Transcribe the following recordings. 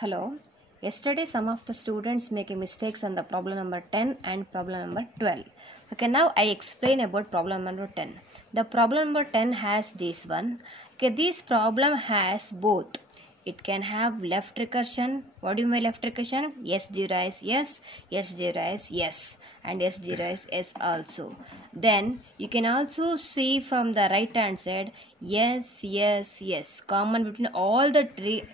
Hello. Yesterday some of the students making mistakes on the problem number 10 and problem number 12. Okay, now I explain about problem number 10. The problem number 10 has this one. Okay, this problem has both. It can have left recursion. What do you mean left recursion? Yes, zero is yes, yes, zero is yes, and yes, zero is yes also. Then you can also see from the right hand side yes, yes, yes, common between all the three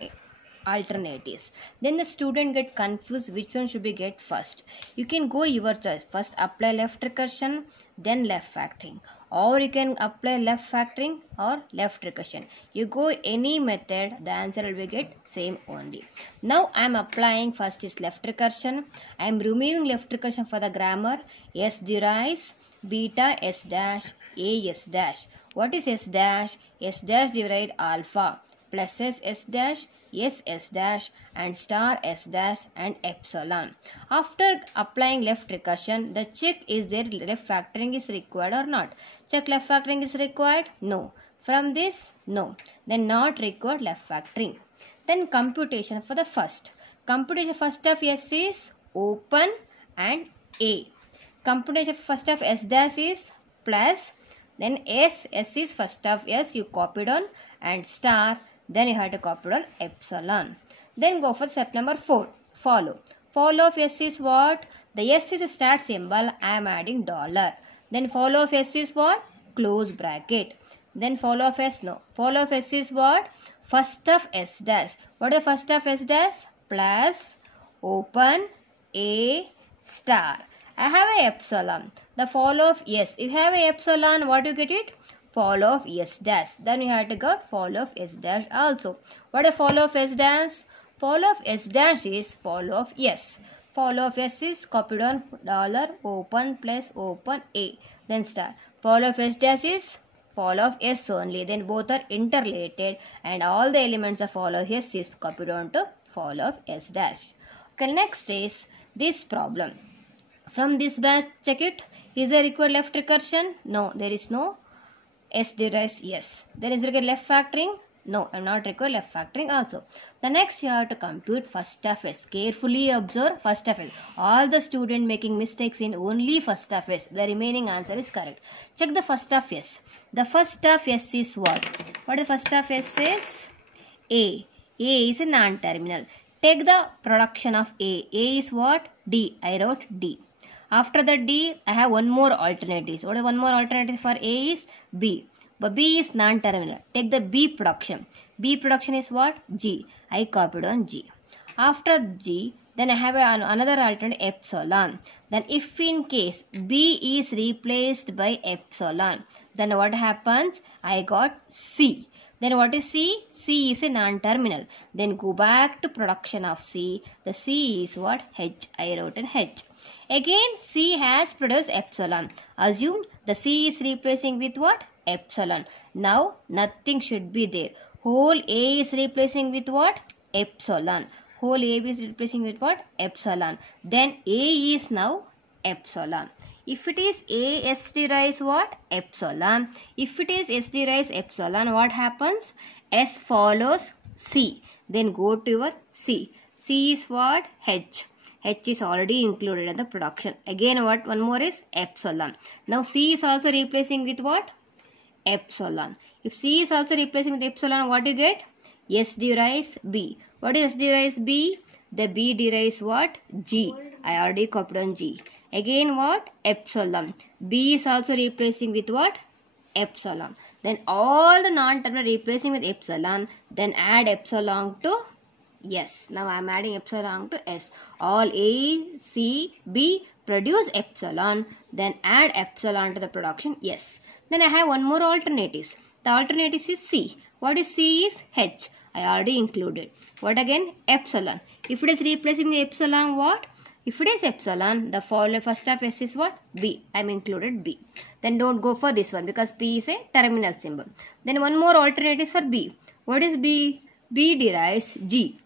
alternatives. Then the student get confused which one should be get first. You can go your choice. First apply left recursion, then left factoring, or you can apply left factoring or left recursion. You go any method, the answer will be get same only. Now I am applying first is left recursion. I am removing left recursion for the grammar. S derives beta s dash a s dash. What is s dash? S dash divide alpha plus s dash, s dash, and star s dash and epsilon. After applying left recursion, the check is there left factoring is required or not. Check left factoring is required? No. From this? No. Then not required left factoring. Then computation for the first. Computation first of s is open and a. Computation first of s dash is plus. Then s is first of s you copied on and star. Then you have to copy on epsilon. Then go for step number 4. Follow. Follow of s is what? The s is a start symbol. I am adding dollar. Then follow of s is what? Close bracket. Then follow of s no. Follow of s is what? First of s dash. What is the first of s dash? Plus open a star. I have a epsilon. The follow of s. If you have a epsilon, what do you get it? Follow of s dash. Then you have to get follow of s dash also. What is follow of s dash? Follow of s dash is follow of s. Follow of s is copied on dollar open plus open a. Then star. Follow of s dash is follow of s only. Then both are interrelated and all the elements of follow of s is copied on to follow of s dash. Okay, next is this problem. From this batch, check it. Is there required left recursion? No, there is no. S derives yes. Then is there left factoring? No, I am not required left factoring also. The next you have to compute first of s. Carefully observe first of s. All the student making mistakes in only first of s. The remaining answer is correct. Check the first of s. The first of s is what? What is first of s is? A. A is a non-terminal. Take the production of A. A is what? D. I wrote D. After the D, I have one more alternative. What is one more alternative for A is B. But B is non-terminal. Take the B production. B production is what? G. I copied on G. After G, then I have another alternative epsilon. Then if in case B is replaced by epsilon, then what happens? I got C. Then what is C? C is a non-terminal. Then go back to production of C. The C is what? H. I wrote in H. Again, C has produced epsilon. Assume the C is replacing with what? Epsilon. Now, nothing should be there. Whole A is replacing with what? Epsilon. Whole A is replacing with what? Epsilon. Then A is now epsilon. If it is A, S derives what? Epsilon. If it is S derives epsilon, what happens? S follows C. Then go to your C. C is what? H. H is already included in the production. Again what? One more is epsilon. Now C is also replacing with what? Epsilon. If C is also replacing with epsilon, what do you get? S derives B. What is S derives B? The B derives what? G. I already copied on G. Again what? Epsilon. B is also replacing with what? Epsilon. Then all the non-terminal replacing with epsilon. Then add epsilon to yes. Now I am adding epsilon to S. All A, C, B produce epsilon. Then add epsilon to the production. Yes. Then I have one more alternatives. The alternative is C. What is C is H. I already included. What again? Epsilon. If it is replacing the epsilon, what? If it is epsilon, the first of S is what? B. I am included B. Then don't go for this one because B is a terminal symbol. Then one more alternative for B. What is B? B derives G.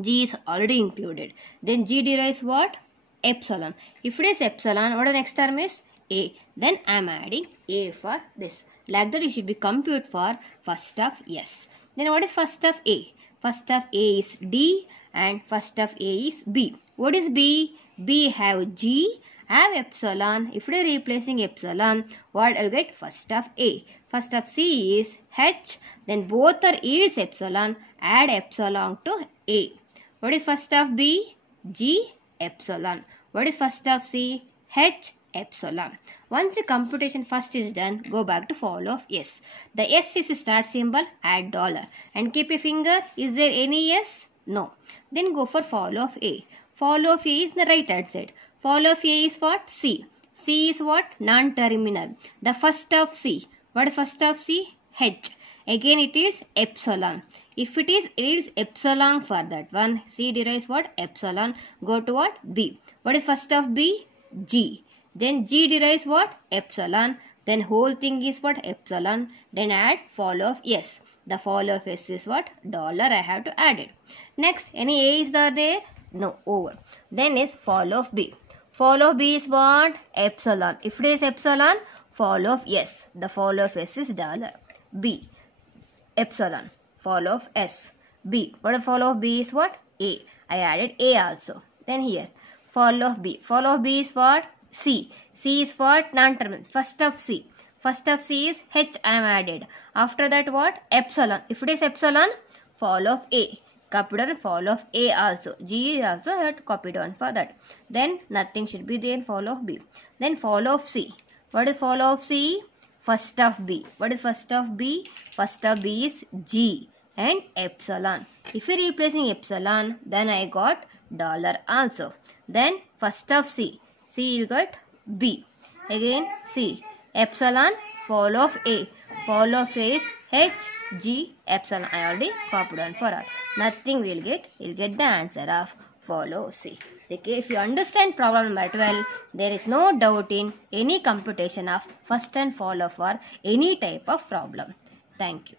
G is already included. Then G derives what? Epsilon. If it is epsilon, what the next term is? A. Then I am adding A for this. Like that you should be compute for first of S. Then what is first of A? First of A is D and first of A is B. What is B? B have G, have epsilon. If we are replacing epsilon, what I'll get? First of A. First of C is H, then both are yields epsilon, add epsilon to A. What is first of B? G, epsilon. What is first of C? H, epsilon. Once the computation first is done, go back to follow of S. The S is a start symbol, add dollar. And keep a finger. Is there any S? No. Then go for follow of A. Follow of A is the right hand side. Follow of A is what? C. C is what? Non-terminal. The first of C. What is first of C? H. Again it is epsilon. If it is epsilon for that one, C derives what? Epsilon. Go to what? B. What is first of B? G. Then G derives what? Epsilon. Then whole thing is what? Epsilon. Then add follow of S. The follow of S is what? Dollar. I have to add it. Next, any A's are there? No, over. Then is follow of B. Follow of B is what? Epsilon. If it is epsilon, follow of S. The follow of S is dollar. B. Epsilon. Follow of S. B. What a follow of B is what? A. I added A also. Then here, follow of B. Follow of B is what? C. C is what? Non-terminal. First of C. First of C is H I am added. After that what? Epsilon. If it is epsilon, follow of A. Copy down follow of A also. G also I have to copy down for that. Then nothing should be there in follow of B. Then follow of C. What is follow of C? First of B. What is first of B? First of B is G and epsilon. If you are replacing epsilon, then I got dollar also. Then first of C. C you got B. Again C. Epsilon, follow of A. Follow of A is H, G, epsilon. I already copied on for all. Nothing will get. You'll get the answer of follow C. Okay, if you understand problem number 12, there is no doubt in any computation of first and follow for any type of problem. Thank you.